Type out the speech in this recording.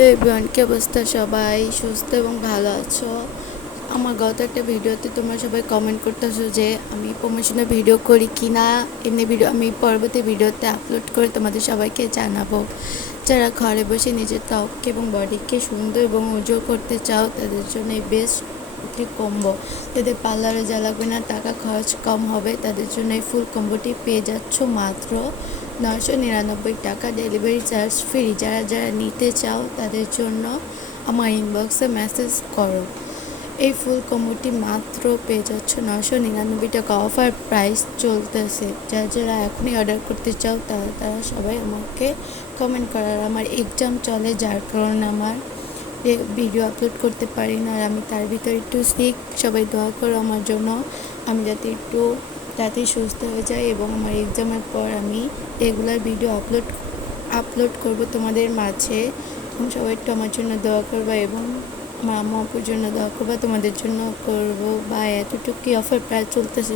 Hello everyone, কি অবস্থা? সবাই সুস্থ এবং ভালো আছো? আমার গত একটা ভিডিওতে তোমরা সবাই কমেন্ট করতেছো যে আমি প্রমোশনের ভিডিও করি কি না। এমনি ভিডিও আমি পরবর্তী ভিডিওতে আপলোড করে তোমাদের সবাইকে জানাবো। যারা ঘরে বসে নিজের ত্বক এবং বডিকে সুন্দর এবং উজ্জ্বল করতে চাও তাদের জন্য এই বেস্ট একটি কম্বো। যাদের পার্লারে যা লাগবে না, টাকা খরচ কম হবে, তাদের জন্য এই ফুল কম্বোটি পেয়ে যাচ্ছ মাত্র 999 টাকা, ডেলিভারি চার্জ ফ্রি। যারা যারা নিতে চাও তাদের জন্য আমার ইনবক্সে মেসেজ করো। এই ফুল কম্বোটি মাত্র পেয়ে যাচ্ছ 999 টাকা, অফার প্রাইস চলতেছে। যারা যারা এখনই অর্ডার করতে চাও তারা সবাই আমাকে কমেন্ট করার। আমার এক্সাম চলে, যার কারণে আমার ভিডিও আপলোড করতে পারি না, আর আমি তার ভিতরে একটু সিক। সবাই দোয়া করো আমার জন্য, আমি যাতে একটু তাড়াতাড়ি সুস্থ হয়ে যাই এবং আমার এক্সামের পর আমি রেগুলার ভিডিও আপলোড করব তোমাদের মাঝে। এবং সবাই একটু আমার জন্য দোয়া করবা এবং আমার আম্মু আপুর জন্য দোয়া করবা, তোমাদের জন্য করবো। বা এতটুকুই, অফার প্রায় চলতেছে।